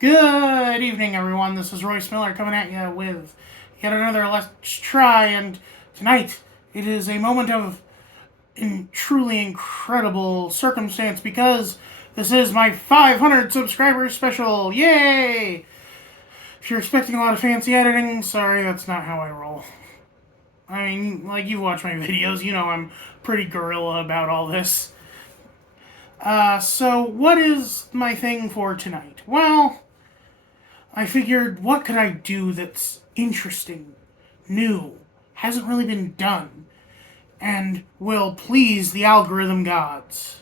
Good evening, everyone. This is Royce Miller coming at you with yet another Let's Try, and tonight it is a moment of truly incredible circumstance because this is my 500 subscribers special. Yay! If you're expecting a lot of fancy editing, sorry, that's not how I roll. I mean, like, you've watched my videos, you know I'm pretty guerrilla about all this. So what is my thing for tonight? Well, I figured, what could I do that's interesting, new, hasn't really been done, and will please the algorithm gods?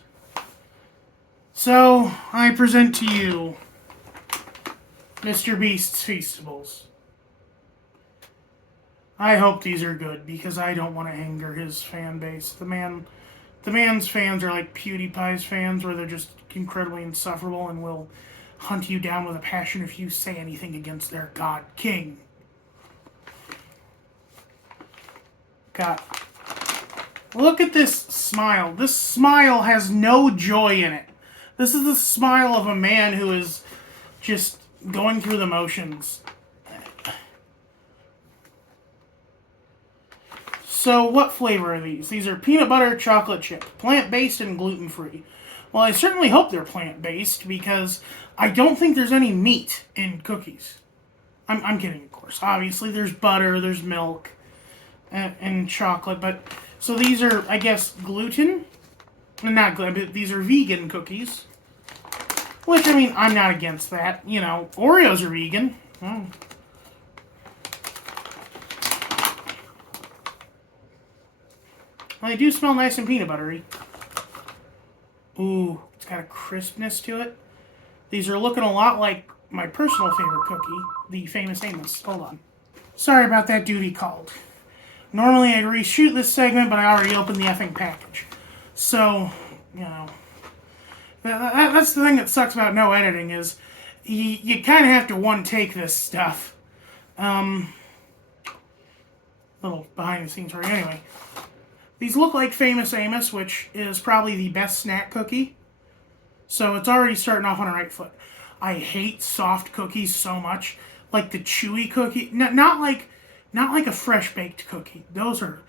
So, I present to you MrBeast's Feastables. I hope these are good, because I don't want to anger his fan base. The man's fans are like PewDiePie's fans, where they're just incredibly insufferable and will hunt you down with a passion if you say anything against their god king. God. Look at this smile. This smile has no joy in it. This is the smile of a man who is just going through the motions. So what flavor are these? These are peanut butter chocolate chip, plant-based and gluten-free. Well, I certainly hope they're plant-based because I don't think there's any meat in cookies. I'm kidding, of course. Obviously, there's butter, there's milk, and chocolate. But so these are, I guess, gluten? Not gluten, but these are vegan cookies. Which, I mean, I'm not against that. You know, Oreos are vegan. Oh. Well, they do smell nice and peanut buttery. Ooh, it's got a crispness to it. These are looking a lot like my personal favorite cookie, the Famous Amos. Hold on. Sorry about that, duty called. Normally I'd reshoot this segment, but I already opened the effing package. So, you know. That's the thing that sucks about no editing is you kind of have to one-take this stuff. Little behind-the-scenes story. Anyway. These look like Famous Amos, which is probably the best snack cookie. So it's already starting off on a right foot. I hate soft cookies so much. Like the chewy cookie. Not like a fresh baked cookie. Those are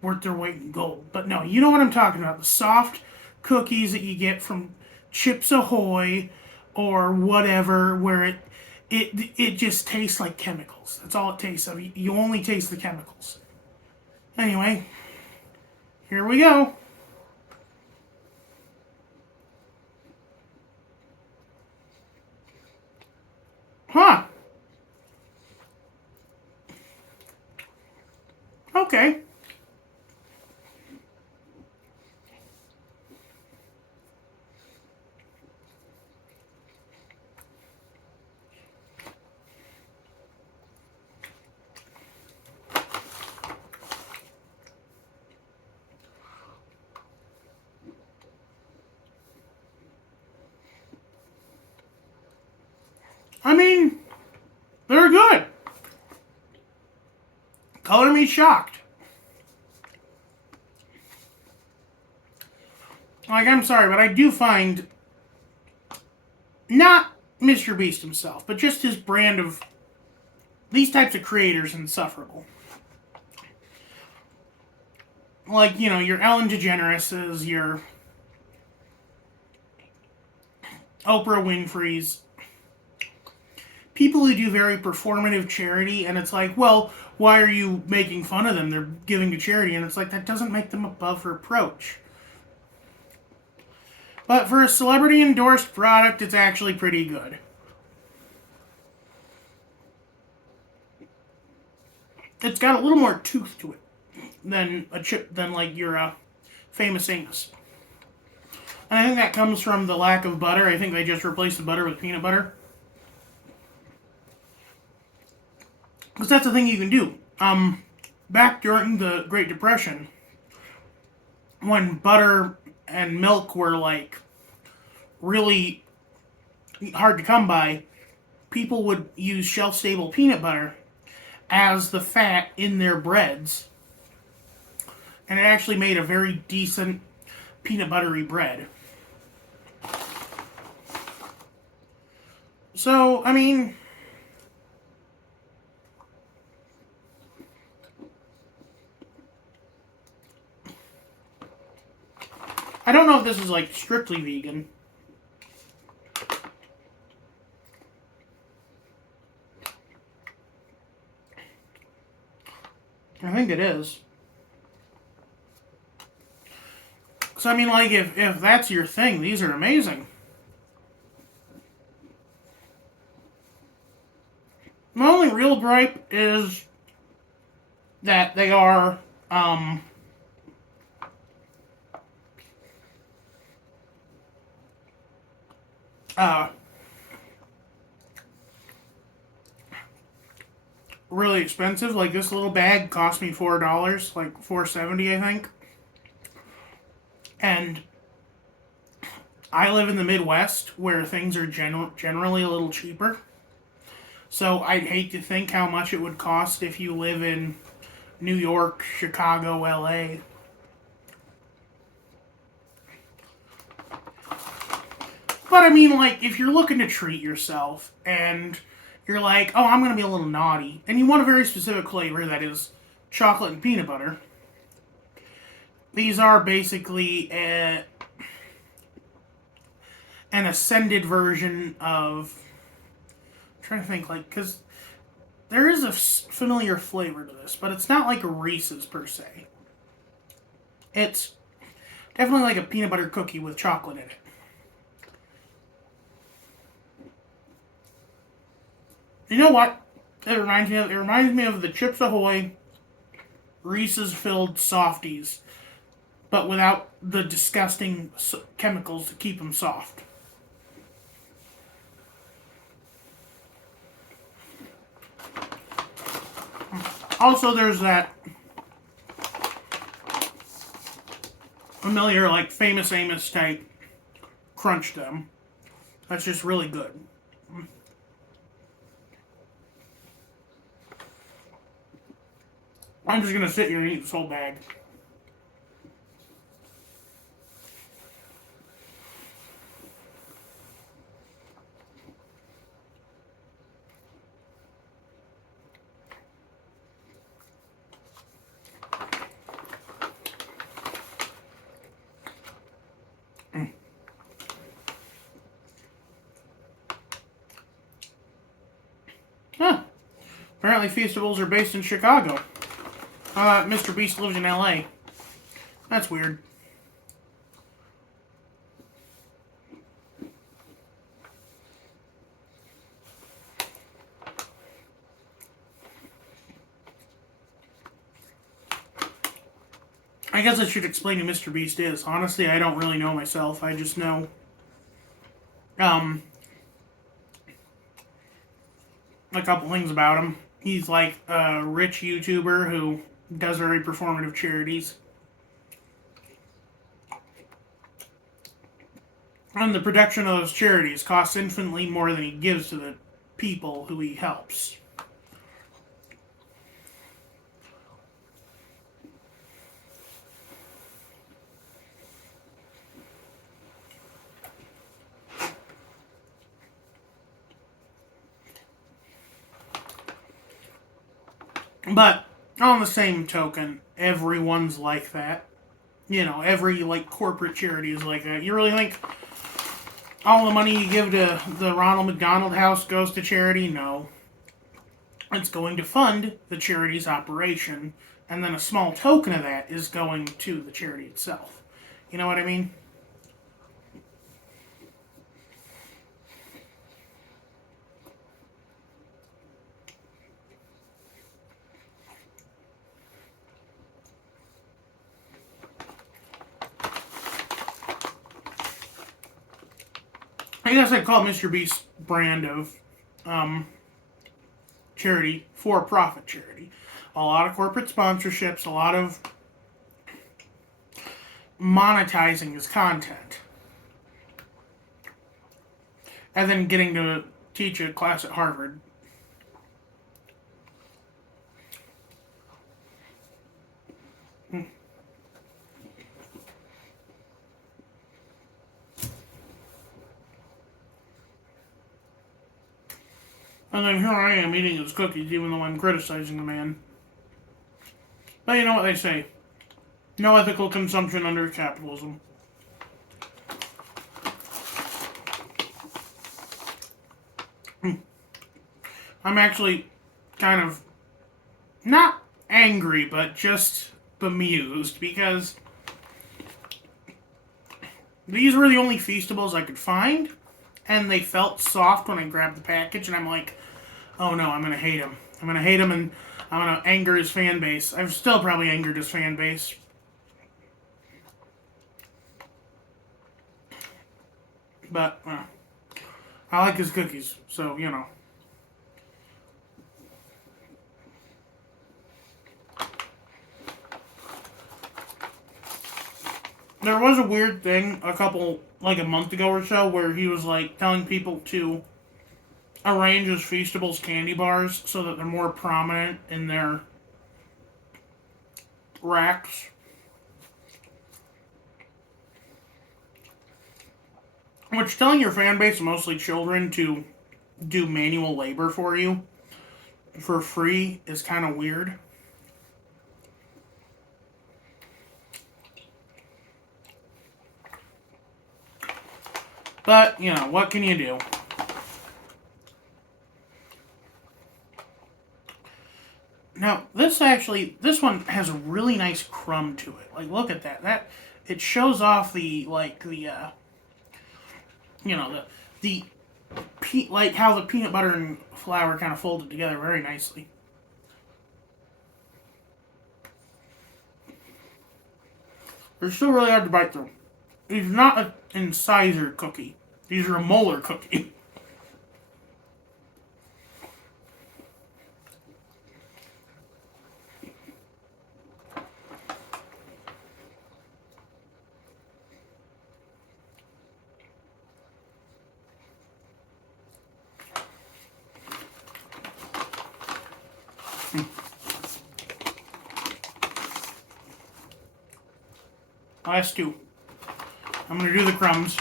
worth their weight in gold. But no, you know what I'm talking about. The soft cookies that you get from Chips Ahoy or whatever, where it just tastes like chemicals. That's all it tastes of. You only taste the chemicals. Anyway, here we go. Huh. Okay. I mean, they're good. Color me shocked. Like, I'm sorry, but I do find not MrBeast himself, but just his brand of these types of creators insufferable. Like, you know, your Ellen DeGeneres's, your Oprah Winfrey's, people who do very performative charity, and it's like, well, why are you making fun of them? They're giving to charity, and it's like, that doesn't make them above reproach. But for a celebrity-endorsed product, it's actually pretty good. It's got a little more tooth to it than like your Famous Amos. And I think that comes from the lack of butter. I think they just replaced the butter with peanut butter. Because that's the thing you can do. Back during the Great Depression, when butter and milk were like really hard to come by, people would use shelf-stable peanut butter as the fat in their breads. And it actually made a very decent peanut buttery bread. So, I mean, I don't know if this is like strictly vegan. I think it is. So, I mean, like, if that's your thing, these are amazing. My only real gripe is that they are, uh, really expensive. Like, this little bag cost me $4, like $4.70, I think. And I live in the Midwest where things are generally a little cheaper. So I'd hate to think how much it would cost if you live in New York, Chicago, LA. But I mean, like, if you're looking to treat yourself and you're like, oh, I'm going to be a little naughty, and you want a very specific flavor that is chocolate and peanut butter, these are basically an ascended version of. I'm trying to think, like, because there is a familiar flavor to this, but it's not like a Reese's per se. It's definitely like a peanut butter cookie with chocolate in it. You know what? It reminds me of the Chips Ahoy Reese's filled softies, but without the disgusting chemicals to keep them soft. Also, there's that familiar, like, Famous Amos type crunch them. That's just really good. I'm just gonna sit here and eat this whole bag. Huh. Apparently, Feastables are based in Chicago. MrBeast lives in LA. That's weird. I guess I should explain who MrBeast is. Honestly, I don't really know myself. I just know um, a couple things about him. He's like a rich YouTuber who does very performative charities. And the production of those charities costs infinitely more than he gives to the people who he helps. But on the same token, everyone's like that. You know, every like corporate charity is like that. You really think all the money you give to the Ronald McDonald House goes to charity? No. It's going to fund the charity's operation, and then a small token of that is going to the charity itself. You know what I mean? I guess I'd call MrBeast's brand of um, charity for-profit charity. A lot of corporate sponsorships, a lot of monetizing his content, and then getting to teach a class at Harvard. And then here I am eating his cookies, even though I'm criticizing the man. But you know what they say. No ethical consumption under capitalism. I'm actually kind of not angry, but just bemused because these were the only Feastables I could find, and they felt soft when I grabbed the package, and I'm like, oh no, I'm gonna hate him. I'm gonna hate him, and I'm gonna anger his fan base. I've still probably angered his fan base. But, I like his cookies, so, you know. There was a weird thing a month ago or so, where he was, like, telling people to arrange his Feastables candy bars so that they're more prominent in their racks. Which, telling your fan base, mostly children, to do manual labor for you for free is kind of weird. But, you know, what can you do? Now, this one has a really nice crumb to it. Like, look at that. It shows off like how the peanut butter and flour kind of folded together very nicely. They're still really hard to bite through. These are not an incisor cookie. These are a molar cookie. Last two. I'm going to do the crumbs.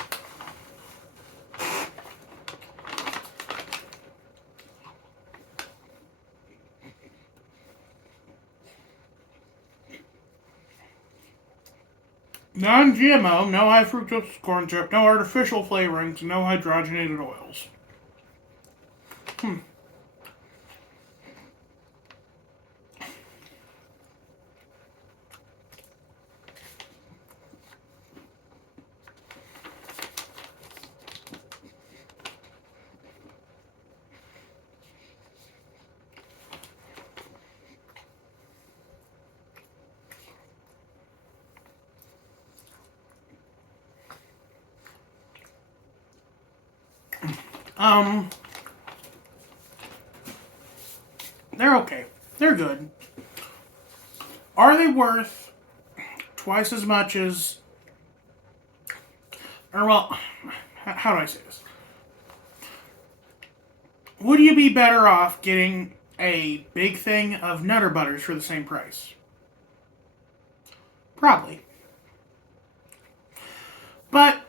Non-GMO, no high fructose corn syrup, no artificial flavorings, no hydrogenated oils. They're okay. They're good. Are they worth twice as much as... Or, well, how do I say this? Would you be better off getting a big thing of Nutter Butters for the same price? Probably. But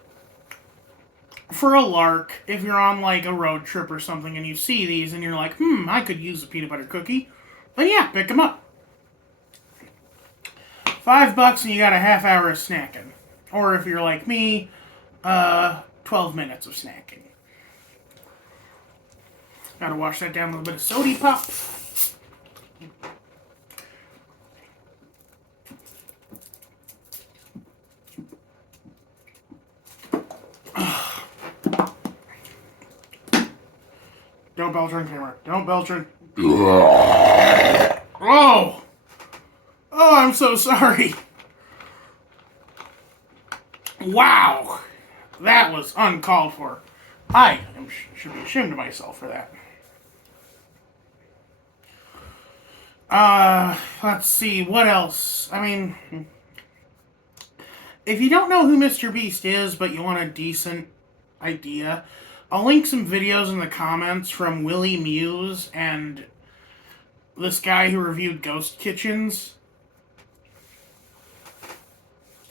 for a lark, if you're on like a road trip or something and you see these and you're like, I could use a peanut butter cookie, then yeah, pick them up. $5 and you got a half hour of snacking. Or if you're like me, 12 minutes of snacking. Gotta wash that down with a bit of soda pop. Don't belch on camera. Don't belch on... Oh! Oh, I'm so sorry. Wow. That was uncalled for. I should be ashamed of myself for that. Let's see. What else? I mean... If you don't know who MrBeast is, but you want a decent idea... I'll link some videos in the comments from Willie Muse and this guy who reviewed Ghost Kitchens.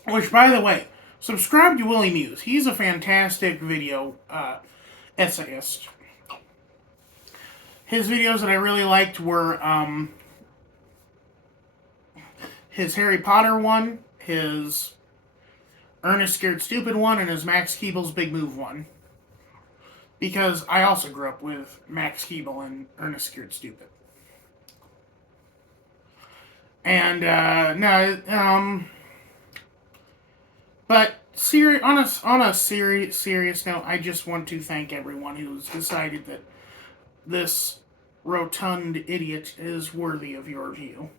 Which, by the way, subscribe to Willie Muse. He's a fantastic video essayist. his videos that I really liked were his Harry Potter one, his Ernest Scared Stupid one, and his Max Keeble's Big Move one. Because I also grew up with Max Keeble and Ernest Scared Stupid. And but on a serious note, I just want to thank everyone who's decided that this rotund idiot is worthy of your view.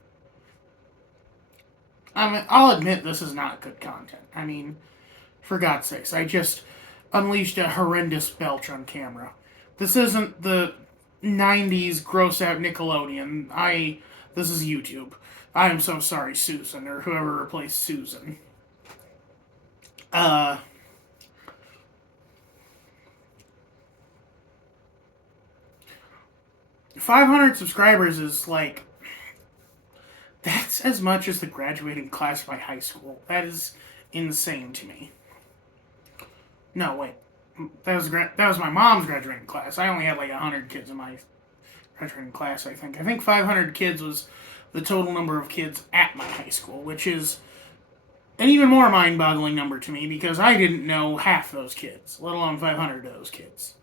I mean, I'll admit this is not good content. I mean, for God's sakes, I just unleashed a horrendous belch on camera. This isn't the 90s gross out Nickelodeon. This is YouTube. I am so sorry, Susan, or whoever replaced Susan. 500 subscribers is like, that's as much as the graduating class of my high school. That is insane to me. No, wait. That was my mom's graduating class. I only had like 100 kids in my graduating class, I think. I think 500 kids was the total number of kids at my high school, which is an even more mind-boggling number to me because I didn't know half those kids, let alone 500 of those kids.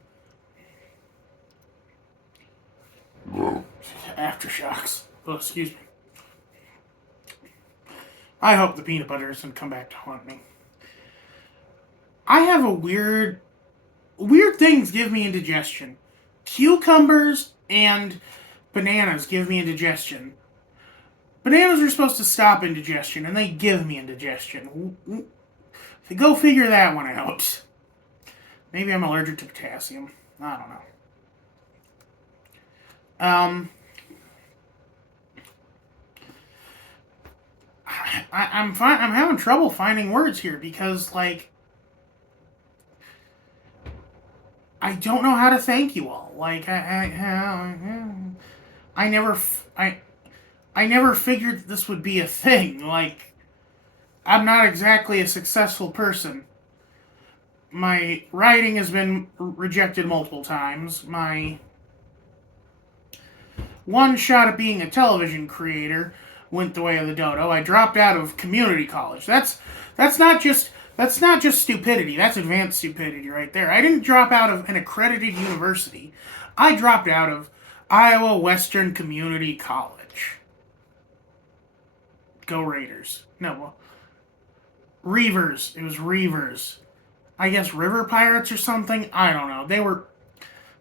Aftershocks. Oh, excuse me. I hope the peanut butter doesn't come back to haunt me. I have a weird things give me indigestion. Cucumbers and bananas give me indigestion. Bananas are supposed to stop indigestion, and they give me indigestion. Go figure that one out. Maybe I'm allergic to potassium. I don't know. I'm having trouble finding words here because, like, I don't know how to thank you all. Like, I never figured that this would be a thing. Like, I'm not exactly a successful person. My writing has been rejected multiple times. My one shot at being a television creator went the way of the dodo. I dropped out of community college. That's not just stupidity. That's advanced stupidity right there. I didn't drop out of an accredited university. I dropped out of Iowa Western Community College. Go Raiders. No, well, Reavers. It was Reavers. I guess River Pirates or something. I don't know.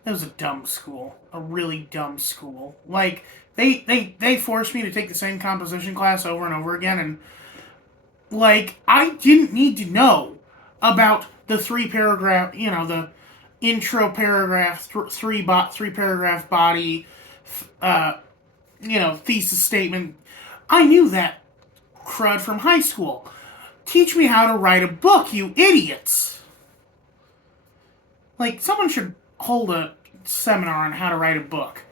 It was a dumb school. A really dumb school. Like, they forced me to take the same composition class over and over again, and, like, I didn't need to know about the the intro paragraph, three paragraph body, thesis statement. I knew that crud from high school. Teach me how to write a book, you idiots. Like, someone should hold a seminar on how to write a book.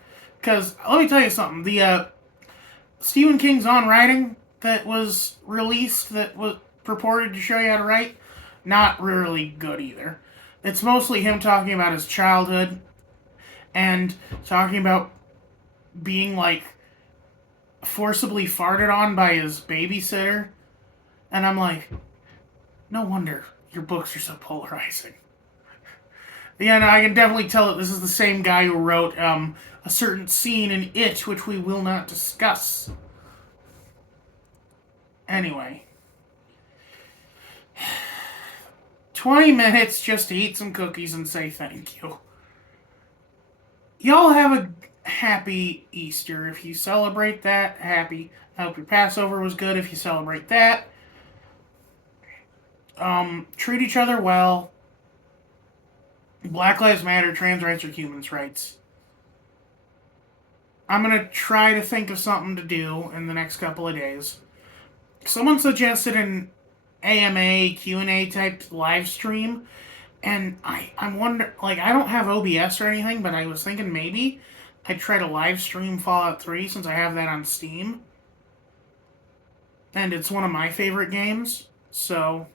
Because, let me tell you something, the Stephen King's On Writing that was released, that was purported to show you how to write, not really good either. It's mostly him talking about his childhood and talking about being, like, forcibly farted on by his babysitter. And I'm like, no wonder your books are so polarizing. Yeah, no, I can definitely tell that this is the same guy who wrote a certain scene in It, which we will not discuss. Anyway. 20 minutes just to eat some cookies and say thank you. Y'all have a happy Easter. If you celebrate that, happy. I hope your Passover was good if you celebrate that. Treat each other well. Black Lives Matter, trans rights are human rights. I'm going to try to think of something to do in the next couple of days. Someone suggested an AMA, Q&A type live stream, and I'm wondering, like, I don't have OBS or anything, but I was thinking maybe I'd try to live stream Fallout 3 since I have that on Steam. And it's one of my favorite games, so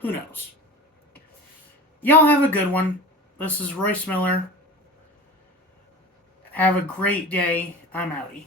who knows. Y'all have a good one. This is Royce Miller. Have a great day. I'm outie.